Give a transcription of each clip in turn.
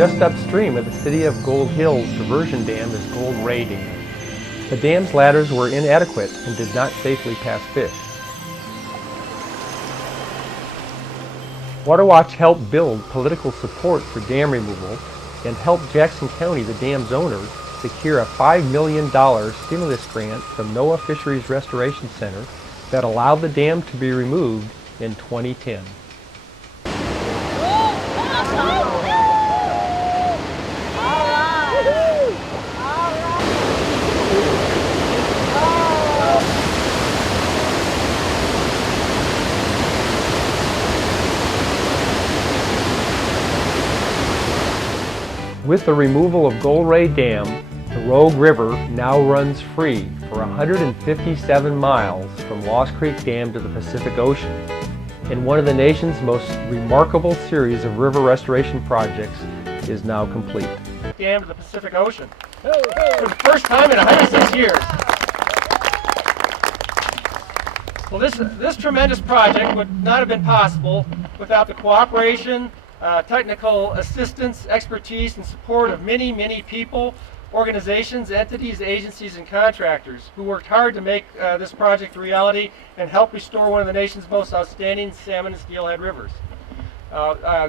just upstream of the City of Gold Hills diversion dam is Gold Ray Dam. The dam's ladders were inadequate and did not safely pass fish. WaterWatch helped build political support for dam removal and helped Jackson County, the dam's owners, secure a $5 million stimulus grant from NOAA Fisheries Restoration Center that allowed the dam to be removed in 2010. With the removal of Gold Ray Dam, the Rogue River now runs free for 157 miles from Lost Creek Dam to the Pacific Ocean, and one of the nation's most remarkable series of river restoration projects is now complete. Dam to the Pacific Ocean. For the first time in 106 years. Well, this tremendous project would not have been possible without the cooperation, technical assistance, expertise, and support of many, many people, organizations, entities, agencies, and contractors who worked hard to make this project a reality and help restore one of the nation's most outstanding salmon and steelhead rivers.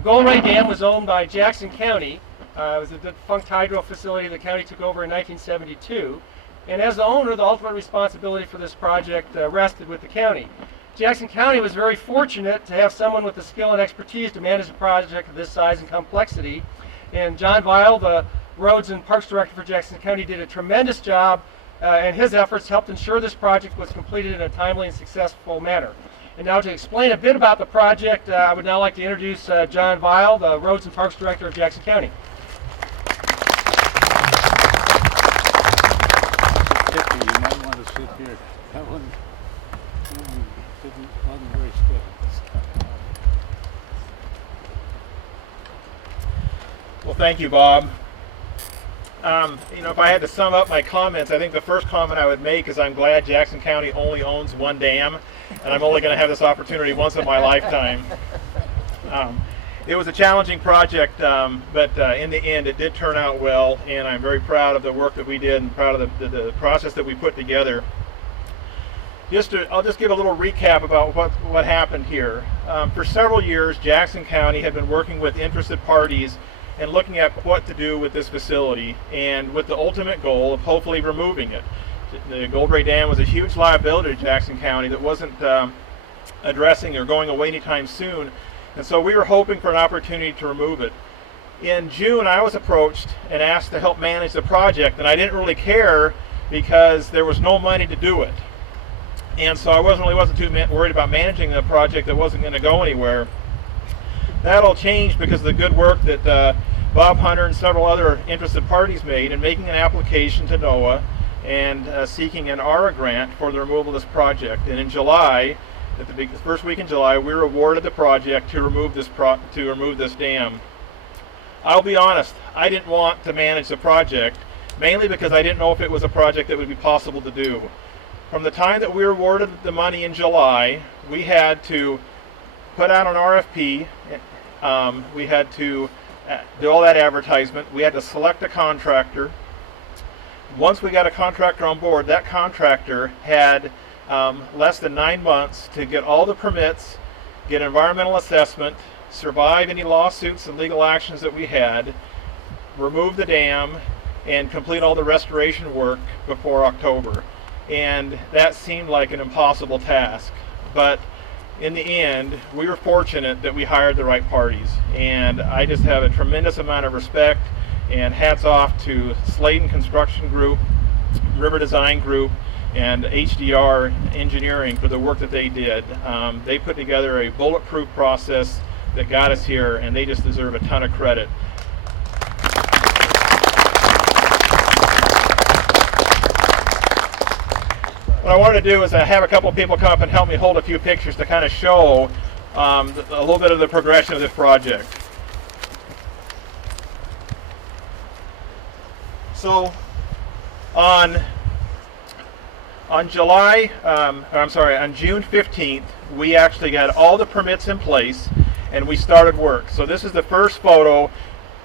Gold Ray Dam was owned by Jackson County. It was a defunct hydro facility the county took over in 1972. And as the owner, the ultimate responsibility for this project rested with the county. Jackson County was very fortunate to have someone with the skill and expertise to manage a project of this size and complexity. And John Weil, the Roads and Parks Director for Jackson County, did a tremendous job, and his efforts helped ensure this project was completed in a timely and successful manner. And now to explain a bit about the project, I would now like to introduce John Weil, the Roads and Parks Director of Jackson County. You might want to sit here. That one wasn't very still. Well, thank you, Bob. If I had to sum up my comments, I think the first comment I would make is I'm glad Jackson County only owns one dam, and I'm only going to have this opportunity once in my lifetime. It was a challenging project, but in the end it did turn out well, and I'm very proud of the work that we did and proud of the process that we put together. I'll just give a little recap about what happened here. For several years, Jackson County had been working with interested parties and looking at what to do with this facility, and with the ultimate goal of hopefully removing it. The Gold Ray Dam was a huge liability to Jackson County that wasn't addressing or going away anytime soon, and so we were hoping for an opportunity to remove it. In June, I was approached and asked to help manage the project, and I didn't really care because there was no money to do it. And so I wasn't too worried about managing the project that wasn't going to go anywhere. That all changed because of the good work that Bob Hunter and several other interested parties made in making an application to NOAA and seeking an ARA grant for the removal of this project. And in July, at the first week in July, we were awarded the project to remove this dam. I'll be honest, I didn't want to manage the project, mainly because I didn't know if it was a project that would be possible to do. From the time that we were awarded the money in July, we had to put out an RFP, we had to do all that advertisement, we had to select a contractor. Once we got a contractor on board, that contractor had less than 9 months to get all the permits, get environmental assessment, survive any lawsuits and legal actions that we had, remove the dam, and complete all the restoration work before October. And that seemed like an impossible task. But in the end, we were fortunate that we hired the right parties. And I just have a tremendous amount of respect and hats off to Sladen Construction Group, River Design Group, and HDR Engineering for the work that they did. They put together a bulletproof process that got us here, and they just deserve a ton of credit. What I wanted to do is have a couple people come up and help me hold a few pictures to kind of show a little bit of the progression of this project. So on June 15th, we actually got all the permits in place and we started work. So this is the first photo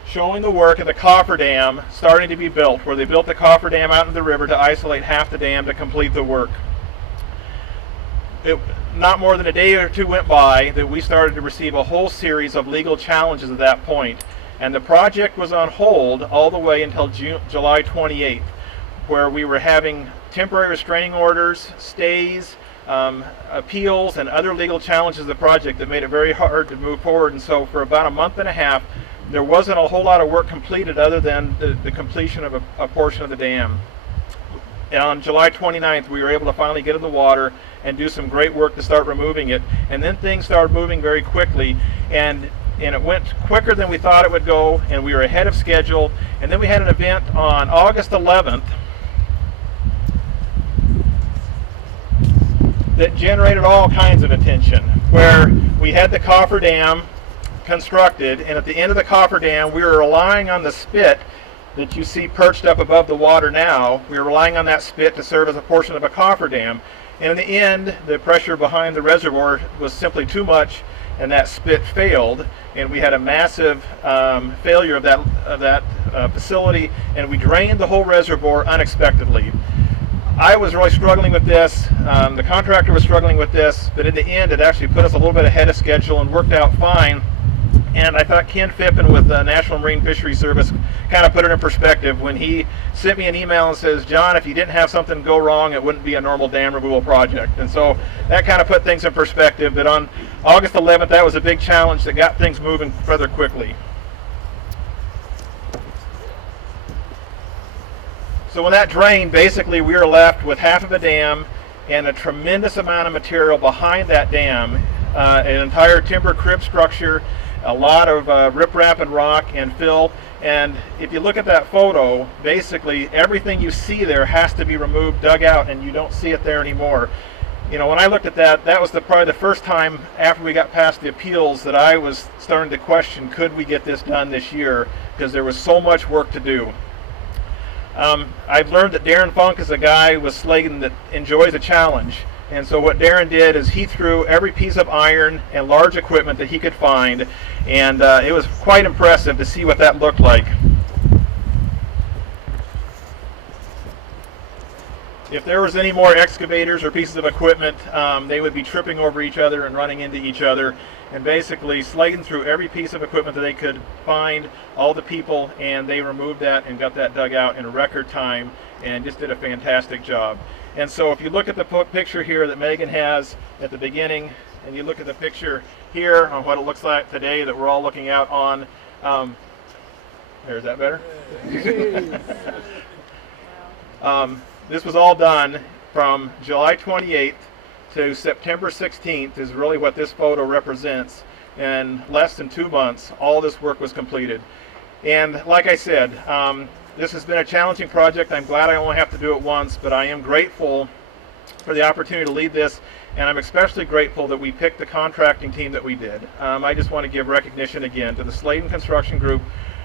showing the work of the cofferdam starting to be built, where they built the cofferdam out into the river to isolate half the dam to complete the work. Not more than a day or two went by that we started to receive a whole series of legal challenges at that point, and the project was on hold all the way until July 28th, where we were having temporary restraining orders, stays, appeals, and other legal challenges of the project that made it very hard to move forward. And so for about a month and a half, there wasn't a whole lot of work completed other than the completion of a portion of the dam. And on July 29th, we were able to finally get in the water and do some great work to start removing it. And then things started moving very quickly, and it went quicker than we thought it would go, and we were ahead of schedule. And then we had an event on August 11th that generated all kinds of attention, where we had the cofferdam constructed, and at the end of the cofferdam, we were relying on the spit that you see perched up above the water now. We were relying on that spit to serve as a portion of a cofferdam. And in the end, the pressure behind the reservoir was simply too much, and that spit failed, and we had a massive failure of that facility, and we drained the whole reservoir unexpectedly. I was really struggling with this, the contractor was struggling with this, but in the end it actually put us a little bit ahead of schedule and worked out fine. And I thought Ken Phippen with the National Marine Fisheries Service kind of put it in perspective when he sent me an email and says, John, if you didn't have something go wrong, it wouldn't be a normal dam removal project. And so that kind of put things in perspective, that on August 11th, that was a big challenge that got things moving further quickly. So when that drained, basically we were left with half of a dam and a tremendous amount of material behind that dam, an entire timber crib structure, a lot of riprap and rock and fill. And if you look at that photo, basically everything you see there has to be removed, dug out, and you don't see it there anymore. You know, when I looked at that, that was probably the first time after we got past the appeals that I was starting to question, could we get this done this year? Because there was so much work to do. I've learned that Darren Funk is a guy with Sladen that enjoys a challenge. And so what Darren did is he threw every piece of iron and large equipment that he could find, and it was quite impressive to see what that looked like. If there was any more excavators or pieces of equipment, they would be tripping over each other and running into each other. And basically Sladen threw every piece of equipment that they could find, all the people, and they removed that and got that dug out in a record time and just did a fantastic job. And so if you look at the picture here that Megan has at the beginning, and you look at the picture here on what it looks like today that we're all looking out on, there's that better? This was all done from July 28th to September 16th is really what this photo represents. In less than 2 months, all this work was completed. And like I said, this has been a challenging project. I'm glad I only have to do it once, but I am grateful for the opportunity to lead this, and I'm especially grateful that we picked the contracting team that we did. I just want to give recognition again to the Sladen Construction Group,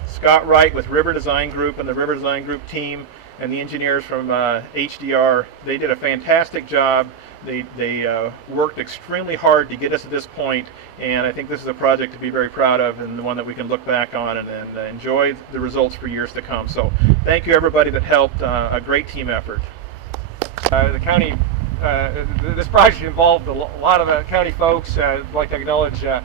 Scott Wright with River Design Group and the River Design Group team, and the engineers from HDR. They did a fantastic job. They worked extremely hard to get us to this point, and I think this is a project to be very proud of, and the one that we can look back on and enjoy the results for years to come. So thank you everybody that helped, a great team effort. The county, this project involved a lot of the county folks. I'd like to acknowledge the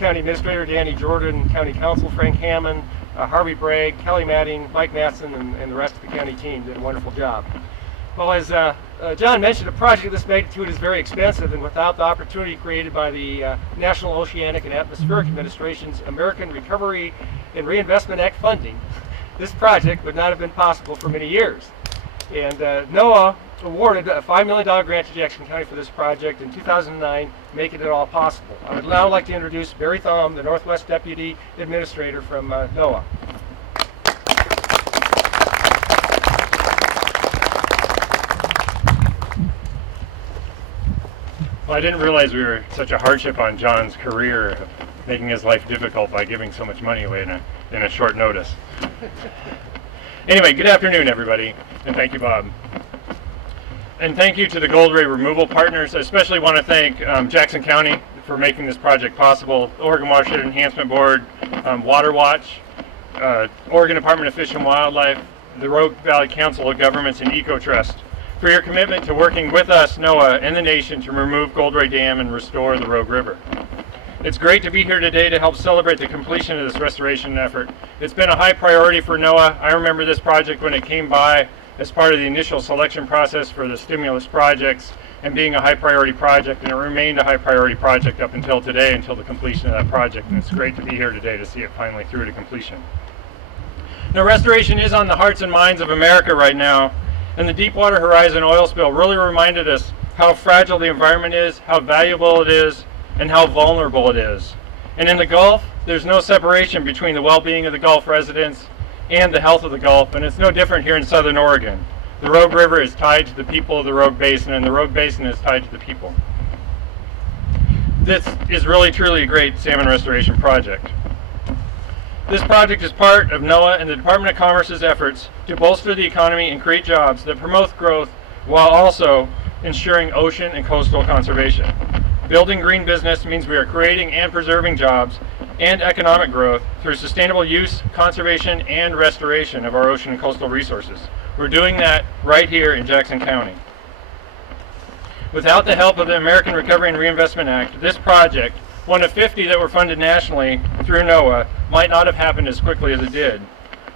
county administrator, Danny Jordan, county council, Frank Hammond, Harvey Bragg, Kelly Matting, Mike Matson, and the rest of the county team did a wonderful job. Well, as John mentioned, a project of this magnitude is very expensive, and without the opportunity created by the National Oceanic and Atmospheric Administration's American Recovery and Reinvestment Act funding, this project would not have been possible for many years. And NOAA awarded a $5 million grant to Jackson County for this project in 2009, making it all possible. I would now like to introduce Barry Thom, the Northwest Deputy Administrator from NOAA. Well, I didn't realize we were such a hardship on John's career, of making his life difficult by giving so much money away in a short notice. Anyway, good afternoon, everybody, and thank you, Bob. And thank you to the Gold Ray Removal Partners. I especially want to thank Jackson County for making this project possible, Oregon Watershed Enhancement Board, Water Watch, Oregon Department of Fish and Wildlife, the Rogue Valley Council of Governments, and EcoTrust for your commitment to working with us, NOAA, and the nation to remove Gold Ray Dam and restore the Rogue River. It's great to be here today to help celebrate the completion of this restoration effort. It's been a high priority for NOAA. I remember this project when it came by as part of the initial selection process for the stimulus projects and being a high priority project, and it remained a high priority project up until today, until the completion of that project, and it's great to be here today to see it finally through to completion. Now, restoration is on the hearts and minds of America right now, and the Deepwater Horizon oil spill really reminded us how fragile the environment is, how valuable it is, and how vulnerable it is. And in the Gulf, there's no separation between the well-being of the Gulf residents and the health of the Gulf, and it's no different here in Southern Oregon. The Rogue River is tied to the people of the Rogue Basin, and the Rogue Basin is tied to the people. This is really truly a great salmon restoration project. This project is part of NOAA and the Department of Commerce's efforts to bolster the economy and create jobs that promote growth while also ensuring ocean and coastal conservation. Building green business means we are creating and preserving jobs and economic growth through sustainable use, conservation, and restoration of our ocean and coastal resources. We're doing that right here in Jackson County. Without the help of the American Recovery and Reinvestment Act, this project, one of 50 that were funded nationally through NOAA, might not have happened as quickly as it did.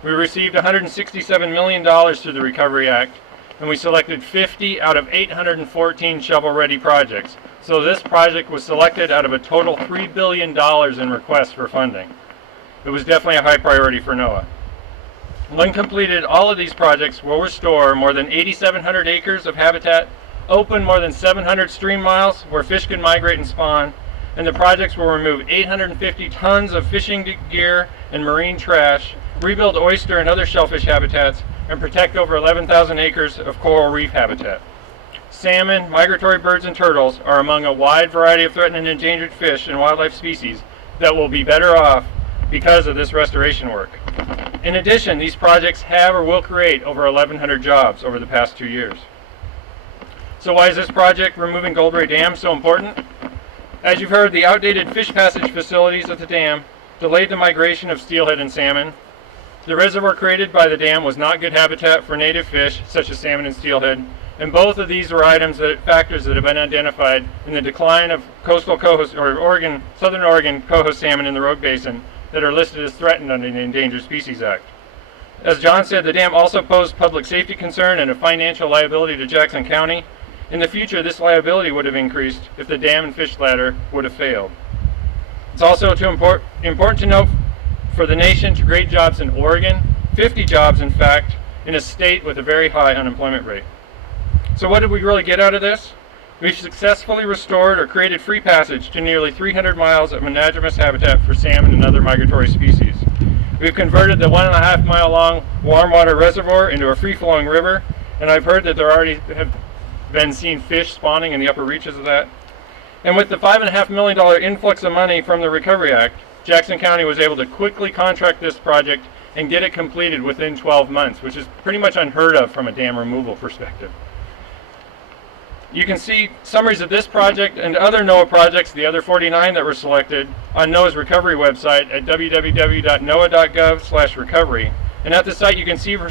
We received $167 million through the Recovery Act, and we selected 50 out of 814 shovel-ready projects. So this project was selected out of a total $3 billion in requests for funding. It was definitely a high priority for NOAA. When completed, all of these projects will restore more than 8,700 acres of habitat, open more than 700 stream miles where fish can migrate and spawn, and the projects will remove 850 tons of fishing gear and marine trash, rebuild oyster and other shellfish habitats, and protect over 11,000 acres of coral reef habitat. Salmon, migratory birds, and turtles are among a wide variety of threatened and endangered fish and wildlife species that will be better off because of this restoration work. In addition, these projects have or will create over 1,100 jobs over the past 2 years. So why is this project, removing Gold Ray Dam, so important? As you've heard, the outdated fish passage facilities at the dam delayed the migration of steelhead and salmon. The reservoir created by the dam was not good habitat for native fish, such as salmon and steelhead, and both of these are factors that have been identified in the decline of coastal coho, or Southern Oregon coho salmon in the Rogue Basin that are listed as threatened under the Endangered Species Act. As John said, the dam also posed public safety concern and a financial liability to Jackson County. In the future, this liability would have increased if the dam and fish ladder would have failed. It's also important to note for the nation to create jobs in Oregon, 50 jobs in fact, in a state with a very high unemployment rate. So what did we really get out of this? We've successfully restored or created free passage to nearly 300 miles of monogamous habitat for salmon and other migratory species. We've converted the 1.5 mile long warm water reservoir into a free-flowing river, and I've heard that there already have been seen fish spawning in the upper reaches of that. And with the $5.5 million influx of money from the Recovery Act, Jackson County was able to quickly contract this project and get it completed within 12 months, which is pretty much unheard of from a dam removal perspective. You can see summaries of this project and other NOAA projects, the other 49 that were selected, on NOAA's recovery website at www.noaa.gov/recovery. And at the site you can see for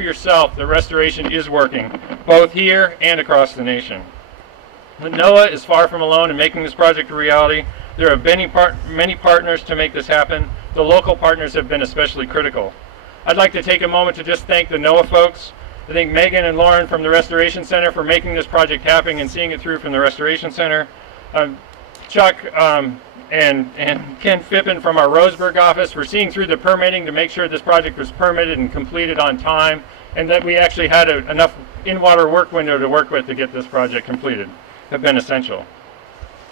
yourself that restoration is working, both here and across the nation. But NOAA is far from alone in making this project a reality. There are many partners to make this happen. The local partners have been especially critical. I'd like to take a moment to just thank the NOAA folks. I thank Megan and Lauren from the Restoration Center for making this project happen and seeing it through from the Restoration Center. Chuck and Ken Fippen from our Roseburg office for seeing through the permitting to make sure this project was permitted and completed on time, and that we actually had enough in-water work window to work with to get this project completed, have been essential.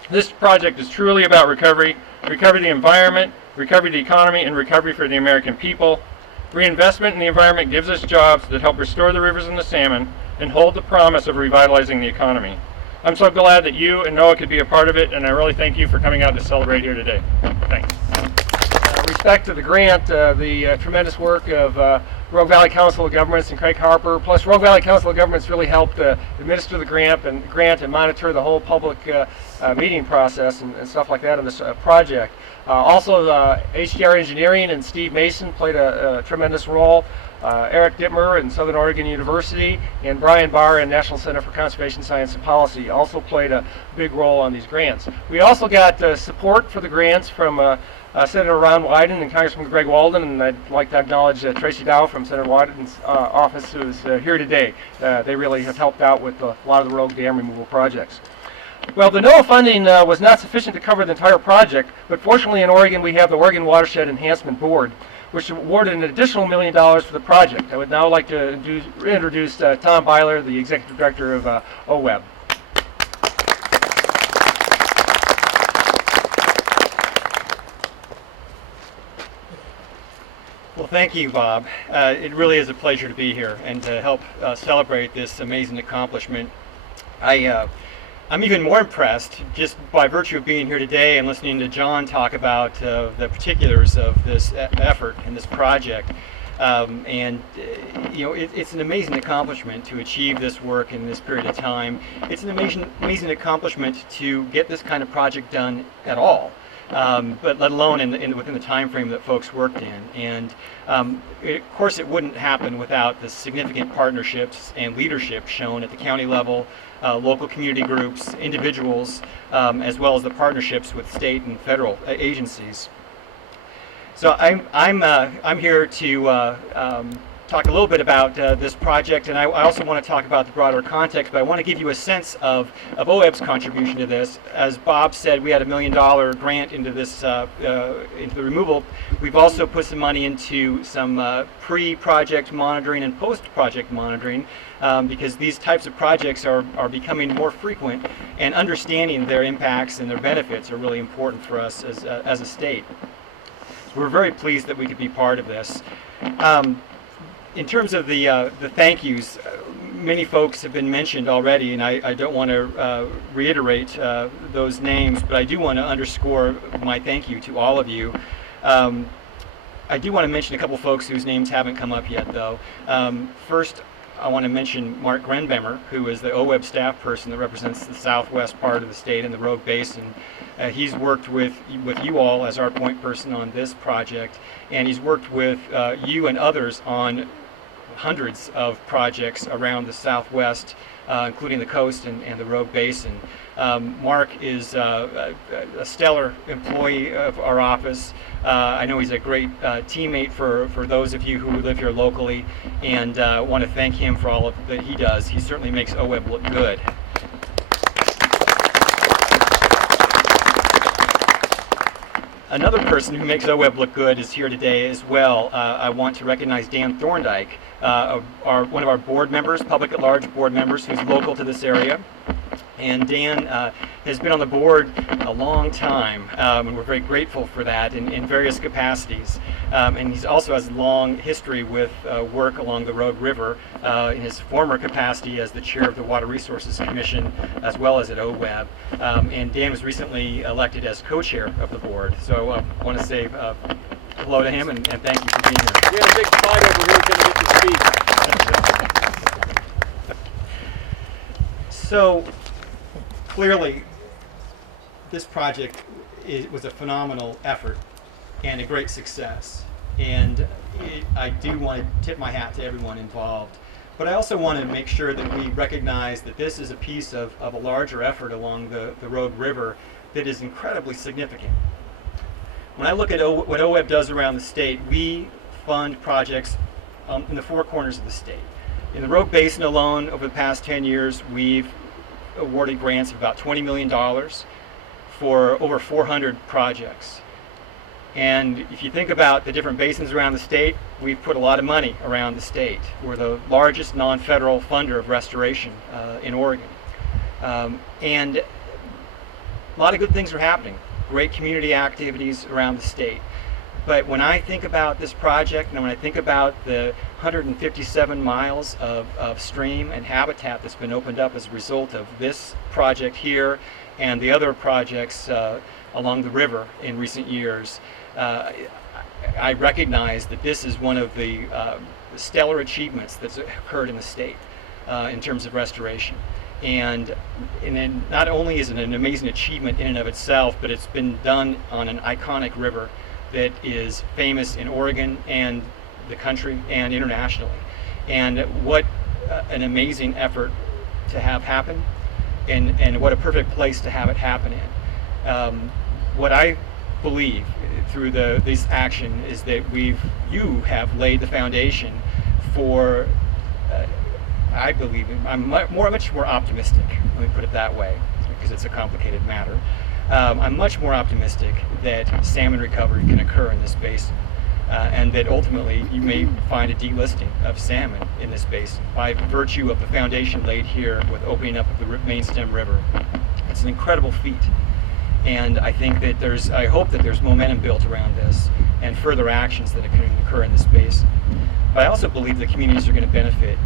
This project is truly about recovery of the environment, recovery of the economy, and recovery for the American people. Reinvestment in the environment gives us jobs that help restore the rivers and the salmon and hold the promise of revitalizing the economy. I'm so glad that you and NOAA could be a part of it, and I really thank you for coming out to celebrate here today. Thanks. Respect to the grant, the tremendous work of Rogue Valley Council of Governments and Craig Harper. Plus, Rogue Valley Council of Governments really helped administer the grant and monitor the whole public meeting process and stuff like that in this project. Also, HDR Engineering and Steve Mason played a tremendous role. Eric Dittmer and Southern Oregon University and Brian Barr and National Center for Conservation Science and Policy also played a big role on these grants. We also got support for the grants from Senator Ron Wyden and Congressman Greg Walden, and I'd like to acknowledge Tracy Dow from Senator Wyden's office, who is here today. They really have helped out with a lot of the rogue dam removal projects. Well, the NOAA funding was not sufficient to cover the entire project, but fortunately in Oregon we have the Oregon Watershed Enhancement Board, which awarded an additional $1 million for the project. I would now like to introduce Tom Byler, the Executive Director of OWEB. Well, thank you, Bob. It really is a pleasure to be here and to help celebrate this amazing accomplishment. I'm even more impressed just by virtue of being here today and listening to John talk about the particulars of this effort and this project. It's an amazing accomplishment to achieve this work in this period of time. It's an amazing accomplishment to get this kind of project done at all. But let alone within the time frame that folks worked in. And of course it wouldn't happen without the significant partnerships and leadership shown at the county level, local community groups, individuals, as well as the partnerships with state and federal agencies. So I'm here to talk a little bit about this project, and I also want to talk about the broader context, but I want to give you a sense of OWEB's contribution to this. As Bob said, we had $1 million grant into this, into the removal. We've also put some money into some pre-project monitoring and post-project monitoring, because these types of projects are becoming more frequent, and understanding their impacts and their benefits are really important for us as a state. So we're very pleased that we could be part of this. In terms of the thank yous, many folks have been mentioned already, and I don't want to reiterate those names, but I do want to underscore my thank you to all of you. I do want to mention a couple folks whose names haven't come up yet, though. First, I want to mention Mark Grenbemmer, who is the OWEB staff person that represents the southwest part of the state and the Rogue Basin. He's worked with you all as our point person on this project, and he's worked with you and others on hundreds of projects around the southwest, including the coast and the Rogue Basin. Mark is a stellar employee of our office. I know he's a great teammate for those of you who live here locally, and want to thank him for all that he does. He certainly makes OWEB look good. Another person who makes OWEB look good is here today as well. I want to recognize Dan Thorndike, one of our board members, public at large board members, who's local to this area. And Dan has been on the board a long time, and we're very grateful for that in various capacities. And he also has a long history with work along the Rogue River in his former capacity as the chair of the Water Resources Commission, as well as at OWEB. And Dan was recently elected as co-chair of the board. So I want to say hello to him and thank you for being here. We had a big fight over who was going to get to speak. So clearly, this project was a phenomenal effort and a great success. And I do want to tip my hat to everyone involved. But I also want to make sure that we recognize that this is a piece of a larger effort along the Rogue River that is incredibly significant. When I look at what OWEB does around the state, we fund projects in the four corners of the state. In the Rogue Basin alone, over the past 10 years, we've awarded grants of about $20 million for over 400 projects. And if you think about the different basins around the state, we've put a lot of money around the state. We're the largest non-federal funder of restoration in Oregon. And a lot of good things are happening. Great community activities around the state. But when I think about this project, and when I think about the 157 miles of stream and habitat that's been opened up as a result of this project here and the other projects along the river in recent years, I recognize that this is one of the stellar achievements that's occurred in the state in terms of restoration. And then not only is it an amazing achievement in and of itself, but it's been done on an iconic river that is famous in Oregon and the country and internationally. And what an amazing effort to have happen, and what a perfect place to have it happen in. What I believe through this action is that you have laid the foundation for I believe I'm much more optimistic. Let me put it that way, because it's a complicated matter. I'm much more optimistic that salmon recovery can occur in this basin, and that ultimately you may find a delisting of salmon in this basin by virtue of the foundation laid here with opening up of the main stem river. It's an incredible feat, and I think that I hope that there's momentum built around this and further actions that can occur in this basin. But I also believe the communities are going to benefit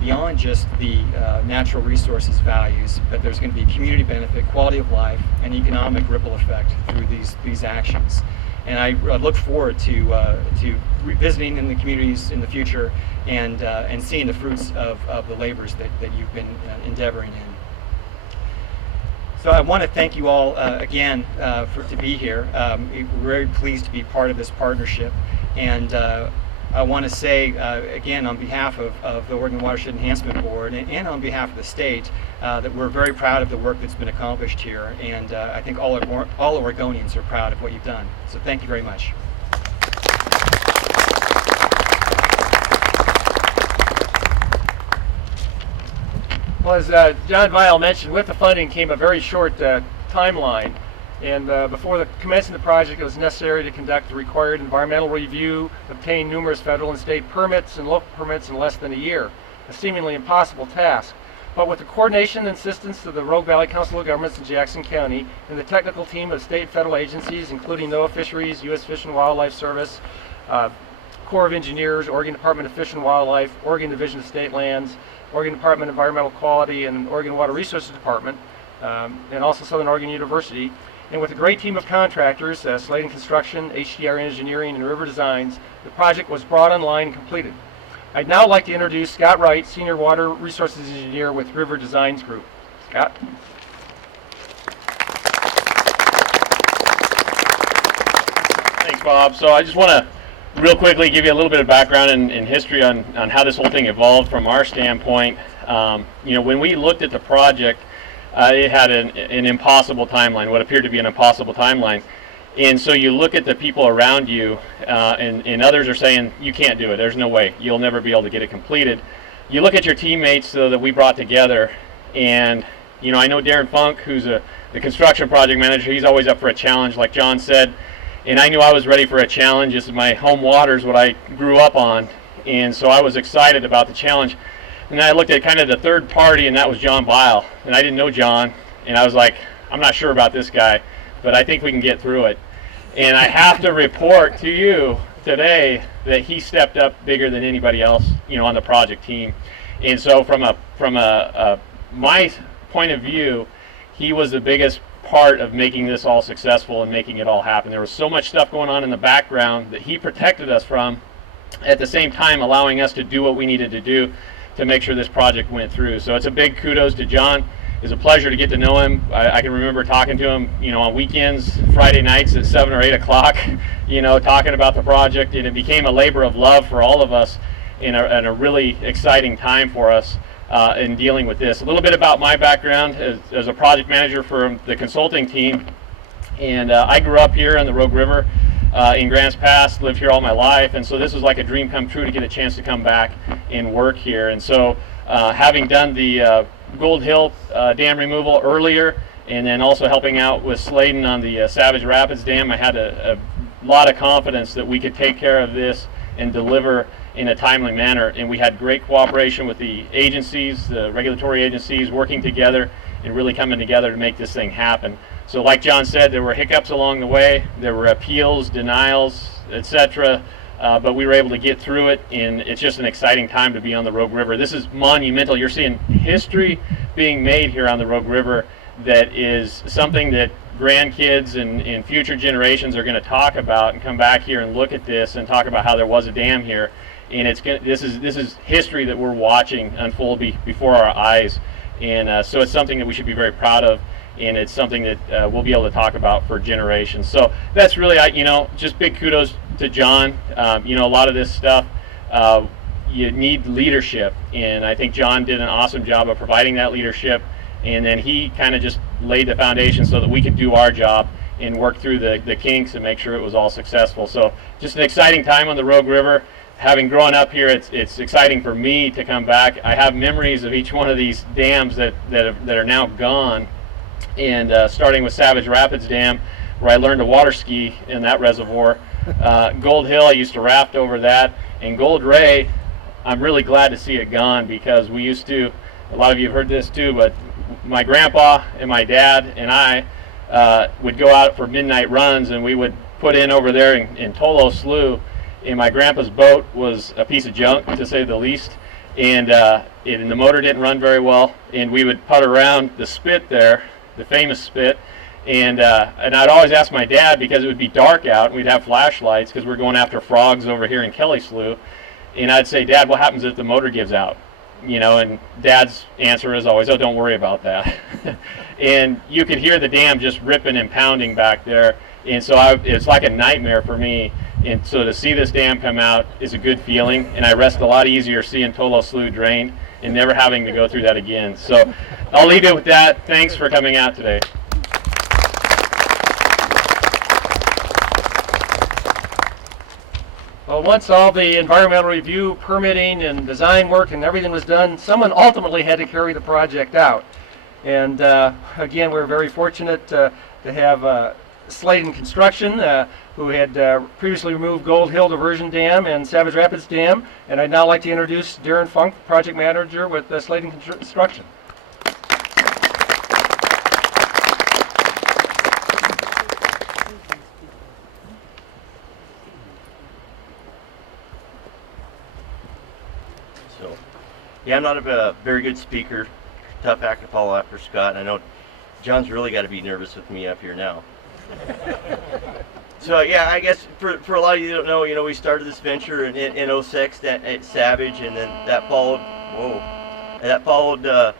beyond just the natural resources values, but there's going to be community benefit, quality of life, and economic ripple effect through these actions. And I look forward to revisiting in the communities in the future and seeing the fruits of the labors that you've been endeavoring in. So I want to thank you all again to be here. We're very pleased to be part of this partnership, and I want to say again on behalf of the Oregon Watershed Enhancement Board and on behalf of the state that we're very proud of the work that's been accomplished here, and I think all Oregonians are proud of what you've done. So thank you very much. Well, as John Vial mentioned, with the funding came a very short timeline. And before commencing the project, it was necessary to conduct the required environmental review, obtain numerous federal and state permits and local permits in less than a year, a seemingly impossible task. But with the coordination and assistance of the Rogue Valley Council of Governments in Jackson County and the technical team of state and federal agencies, including NOAA Fisheries, U.S. Fish and Wildlife Service, Corps of Engineers, Oregon Department of Fish and Wildlife, Oregon Division of State Lands, Oregon Department of Environmental Quality, and Oregon Water Resources Department, and also Southern Oregon University, and with a great team of contractors, Sladen Construction, HDR Engineering, and River Designs, the project was brought online and completed. I'd now like to introduce Scott Wright, Senior Water Resources Engineer with River Designs Group. Scott? Thanks, Bob. So I just want to real quickly give you a little bit of background and history on how this whole thing evolved from our standpoint. When we looked at the project, it had an impossible timeline, what appeared to be an impossible timeline. And so you look at the people around you, and others are saying, you can't do it, there's no way, you'll never be able to get it completed. You look at your teammates that we brought together, and I know Darren Funk, who's the construction project manager, he's always up for a challenge, like John said, and I knew I was ready for a challenge. This is my home waters, what I grew up on, and so I was excited about the challenge. And then I looked at kind of the third party, and that was John Vial. And I didn't know John, and I was like, I'm not sure about this guy, but I think we can get through it. And I have to report to you today that he stepped up bigger than anybody else, on the project team. And so from my point of view, he was the biggest part of making this all successful and making it all happen. There was so much stuff going on in the background that he protected us from, at the same time allowing us to do what we needed to do to make sure this project went through. So it's a big kudos to John. It's a pleasure to get to know him. I can remember talking to him, on weekends, Friday nights at 7 or 8 o'clock, talking about the project, and it became a labor of love for all of us in a really exciting time for us in dealing with this. A little bit about my background as a project manager for the consulting team, and I grew up here on the Rogue River in Grants Pass, lived here all my life, and so this was like a dream come true to get a chance to come back and work here. And so having done the Gold Hill dam removal earlier, and then also helping out with Sladen on the Savage Rapids Dam, I had a lot of confidence that we could take care of this and deliver in a timely manner. And we had great cooperation with the agencies, the regulatory agencies, working together and really coming together to make this thing happen. So like John said, there were hiccups along the way, there were appeals, denials, etc., but we were able to get through it, and it's just an exciting time to be on the Rogue River. This is monumental. You're seeing history being made here on the Rogue River that is something that grandkids and future generations are going to talk about and come back here and look at this and talk about how there was a dam here. and this is history that we're watching unfold before our eyes, and so it's something that we should be very proud of, and it's something that we'll be able to talk about for generations. So that's really, just big kudos to John. A lot of this stuff, you need leadership, and I think John did an awesome job of providing that leadership, and then he kind of just laid the foundation so that we could do our job and work through the kinks and make sure it was all successful. So just an exciting time on the Rogue River. Having grown up here, it's exciting for me to come back. I have memories of each one of these dams that are now gone, and starting with Savage Rapids Dam, where I learned to water ski in that reservoir. Gold Hill, I used to raft over that, and Gold Ray, I'm really glad to see it gone, because we used to, a lot of you have heard this too, but my grandpa and my dad and I would go out for midnight runs, and we would put in over there in Tolo Slough, and my grandpa's boat was a piece of junk, to say the least, and the motor didn't run very well, and we would putt around the spit there, the famous spit, and I'd always ask my dad, because it would be dark out, and we'd have flashlights because we're going after frogs over here in Kelly Slough, and I'd say, Dad, what happens if the motor gives out? And Dad's answer is always, oh, don't worry about that. And you could hear the dam just ripping and pounding back there, and so it's like a nightmare for me. And so to see this dam come out is a good feeling, and I rest a lot easier seeing Tolo Slough drain and never having to go through that again. So I'll leave it with that. Thanks for coming out today. Well, once all the environmental review, permitting, and design work and everything was done, someone ultimately had to carry the project out. And again, we're very fortunate to have Sladen Construction, who had previously removed Gold Hill Diversion Dam and Savage Rapids Dam. And I'd now like to introduce Darren Funk, project manager with Sladen Construction. Yeah, I'm not a very good speaker. Tough act to follow after Scott. I know John's really got to be nervous with me up here now. So yeah, I guess for a lot of you that don't know, we started this venture in 06 at Savage, and then that followed.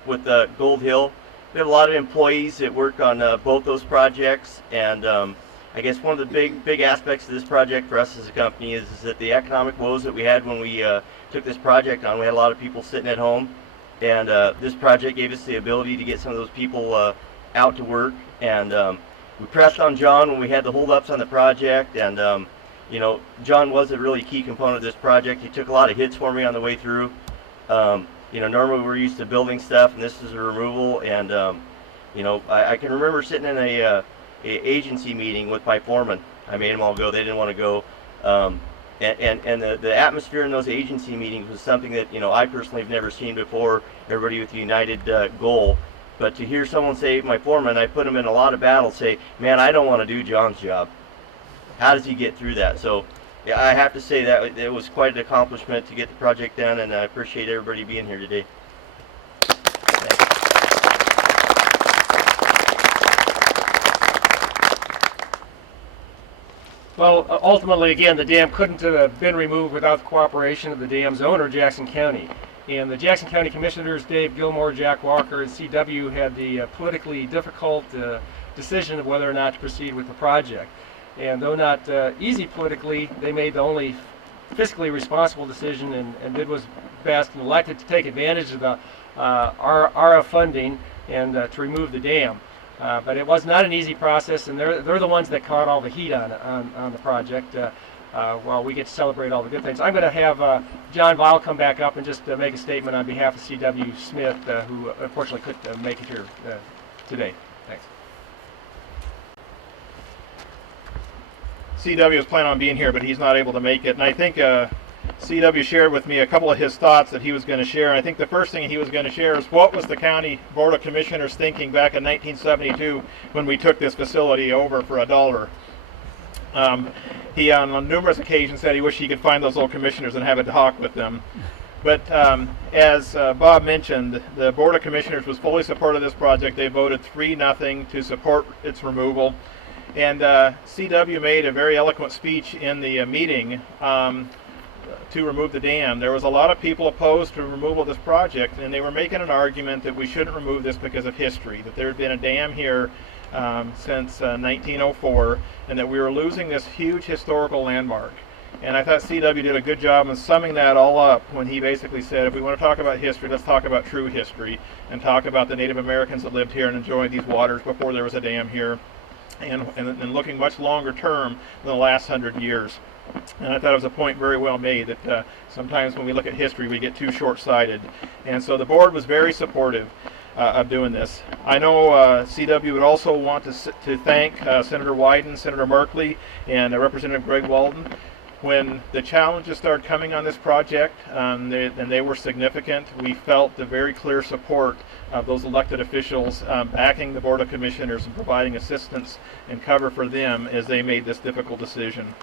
With Gold Hill. We have a lot of employees that work on both those projects, and I guess one of the big aspects of this project for us as a company is that the economic woes that we had when we took this project on. We had a lot of people sitting at home, and this project gave us the ability to get some of those people out to work. And we pressed on John when we had the holdups on the project, and John was a really key component of this project. He took a lot of hits for me on the way through. Normally we're used to building stuff, and this is a removal. And I can remember sitting in a agency meeting with my foreman. I made them all go. They didn't want to go. And the atmosphere in those agency meetings was something that I personally have never seen before. Everybody with a united goal. But to hear someone say, my foreman, I put him in a lot of battles, say, man, I don't want to do John's job. How does he get through that? So yeah, I have to say that it was quite an accomplishment to get the project done, and I appreciate everybody being here today. Well, ultimately, again, the dam couldn't have been removed without the cooperation of the dam's owner, Jackson County. And the Jackson County Commissioners, Dave Gilmore, Jack Walker, and CW had the politically difficult decision of whether or not to proceed with the project. And though not easy politically, they made the only fiscally responsible decision and did what's best, and elected to take advantage of the ARA funding and to remove the dam. But it was not an easy process, and they're the ones that caught all the heat on the project. While we get to celebrate all the good things, I'm going to have John Vile come back up and just make a statement on behalf of C.W. Smith, who unfortunately couldn't make it here today. Thanks. CW was planning on being here, but he's not able to make it. And I think CW shared with me a couple of his thoughts that he was going to share. I think the first thing he was going to share is what was the County Board of Commissioners thinking back in 1972 when we took this facility over for $1. He on numerous occasions said he wished he could find those old commissioners and have a talk with them. But as Bob mentioned, the Board of Commissioners was fully supportive of this project. They voted 3-0 to support its removal. And CW made a very eloquent speech in the meeting to remove the dam, there was a lot of people opposed to removal of this project, and they were making an argument that we shouldn't remove this because of history, that there had been a dam here since 1904, and that we were losing this huge historical landmark. And I thought CW did a good job in summing that all up when he basically said, if we want to talk about history, let's talk about true history and talk about the Native Americans that lived here and enjoyed these waters before there was a dam here, and looking much longer term than the last 100 years. And I thought it was a point very well made that sometimes when we look at history we get too short-sighted. And so the board was very supportive of doing this. I know CW would also want to thank Senator Wyden, Senator Merkley, and Representative Greg Walden. When the challenges started coming on this project, and they were significant, we felt the very clear support of those elected officials backing the Board of Commissioners and providing assistance and cover for them as they made this difficult decision.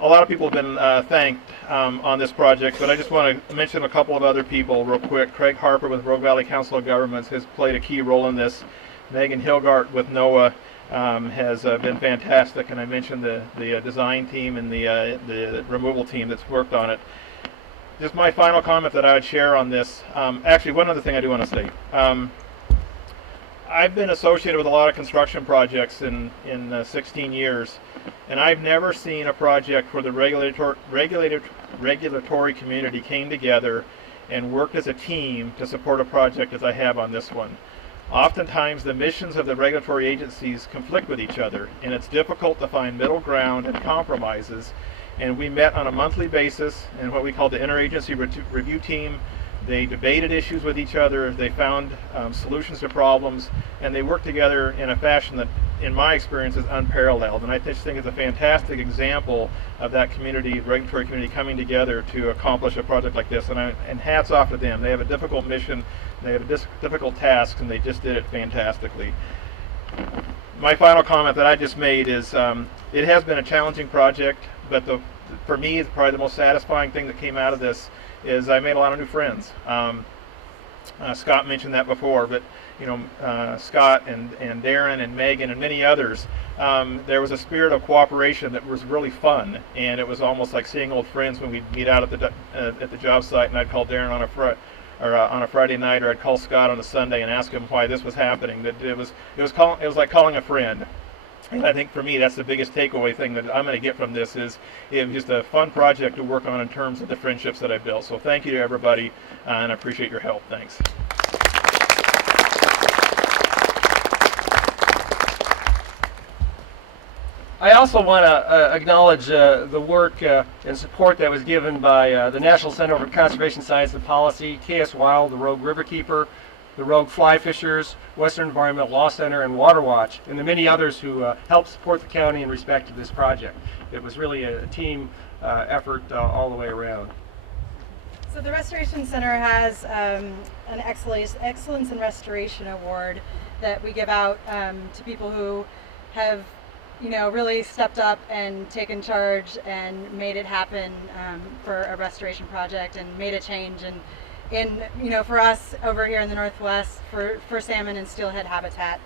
A lot of people have been thanked on this project, but I just want to mention a couple of other people real quick. Craig Harper with Rogue Valley Council of Governments has played a key role in this. Megan Hilgart with NOAA has been fantastic, and I mentioned the design team and the removal team that's worked on it. Just my final comment that I would share on this. Actually, one other thing I do want to say. I've been associated with a lot of construction projects in 16 years, and I've never seen a project where the regulatory community came together and worked as a team to support a project as I have on this one. Oftentimes the missions of the regulatory agencies conflict with each other, and it's difficult to find middle ground and compromises. And we met on a monthly basis in what we call the interagency review team. They debated issues with each other, they found solutions to problems, and they worked together in a fashion that, in my experience, is unparalleled. And I just think it's a fantastic example of that community, regulatory community, coming together to accomplish a project like this. And hats off to them. They have a difficult mission, they have a difficult task, and they just did it fantastically. My final comment that I just made is it has been a challenging project, but for me, it's probably the most satisfying thing that came out of this is I made a lot of new friends. Scott mentioned that before, but you know, Scott and Darren and Megan and many others, there was a spirit of cooperation that was really fun, and it was almost like seeing old friends when we'd meet out at the job site, and I'd call Darren on a Friday night, or I'd call Scott on a Sunday and ask him why this was happening. That it was like calling a friend. And I think for me, that's the biggest takeaway thing that I'm going to get from this is it was just a fun project to work on in terms of the friendships that I built. So thank you to everybody, and I appreciate your help. Thanks. I also want to acknowledge the work and support that was given by the National Center for Conservation Science and Policy, KS Wild, the Rogue Riverkeeper, the Rogue Fly Fishers, Western Environmental Law Center, and Water Watch, and the many others who helped support the county in respect to this project. It was really a team effort all the way around. So the Restoration Center has an Excellence in Restoration Award that we give out to people who have, you know, really stepped up and taken charge and made it happen for a restoration project and made a change. And you know, for us over here in the Northwest for salmon and steelhead habitat.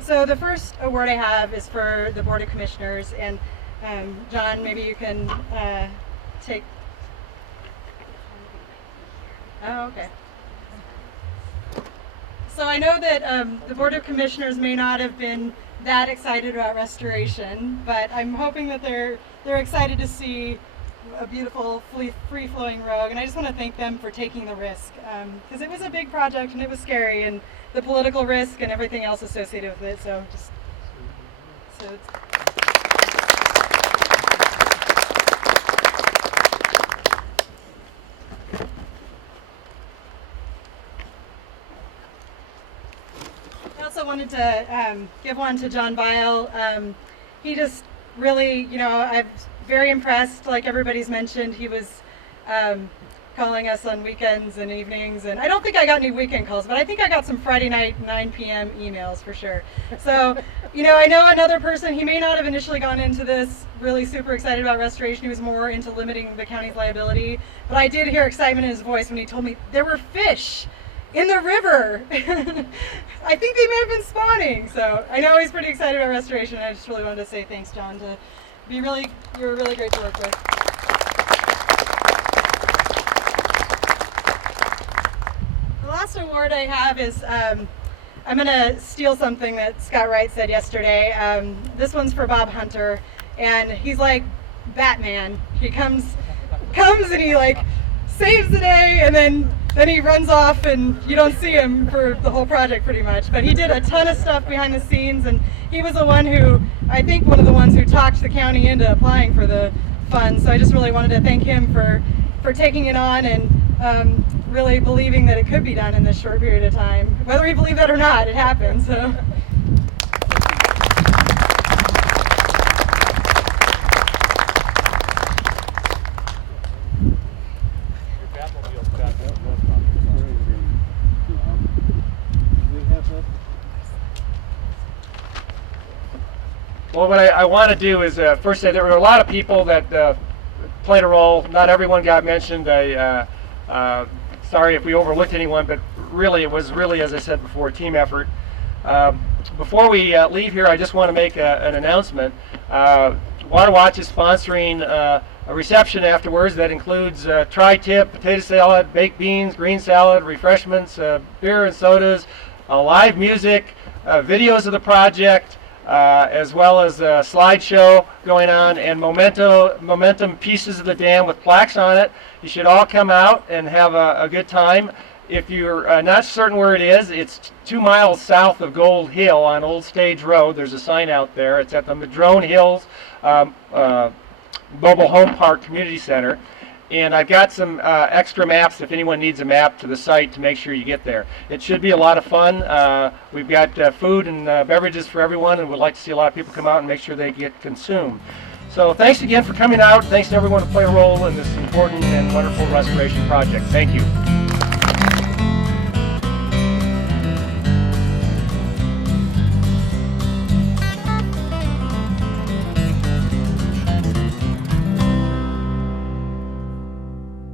So the first award I have is for the Board of Commissioners, and John, maybe you can take. Oh, okay. So I know that the Board of Commissioners may not have been that excited about restoration, but I'm hoping that they're excited to see a beautiful free-flowing rogue, and I just want to thank them for taking the risk, because it was a big project and it was scary, and the political risk and everything else associated with it. So I also wanted to give one to John Bile. He just really, you know, I'm very impressed. Like everybody's mentioned, he was calling us on weekends and evenings, and I don't think I got any weekend calls, but I think I got some Friday night 9 p.m. emails for sure. So, you know, I know another person, he may not have initially gone into this really super excited about restoration. He was more into limiting the county's liability, but I did hear excitement in his voice when he told me there were fish in the river. I think they may have been spawning. So I know he's pretty excited about restoration. I just really wanted to say thanks, John, you were really great to work with. The last award I have is, I'm going to steal something that Scott Wright said yesterday. This one's for Bob Hunter, and he's like Batman. He comes and he like saves the day, and then he runs off and you don't see him for the whole project pretty much. But he did a ton of stuff behind the scenes, and he was the one who, I think one of the ones who talked the county into applying for the funds. So I just really wanted to thank him for taking it on and really believing that it could be done in this short period of time. Whether we believe that or not, it happened. So. Well, what I want to do is first say there were a lot of people that played a role. Not everyone got mentioned. Sorry if we overlooked anyone, but really it was as I said before, a team effort. Before we leave here, I just want to make an announcement. Water Watch is sponsoring a reception afterwards that includes tri-tip, potato salad, baked beans, green salad, refreshments, beer and sodas, live music, videos of the project, as well as a slideshow going on, and momentum pieces of the dam with plaques on it. You should all come out and have a good time. If you're not certain where it is, it's 2 miles south of Gold Hill on Old Stage Road. There's a sign out there. It's at the Madrone Hills Mobile Home Park Community Center. And I've got some extra maps if anyone needs a map to the site to make sure you get there. It should be a lot of fun. We've got food and beverages for everyone, and we'd like to see a lot of people come out and make sure they get consumed. So thanks again for coming out. Thanks to everyone who played a role in this important and wonderful restoration project. Thank you.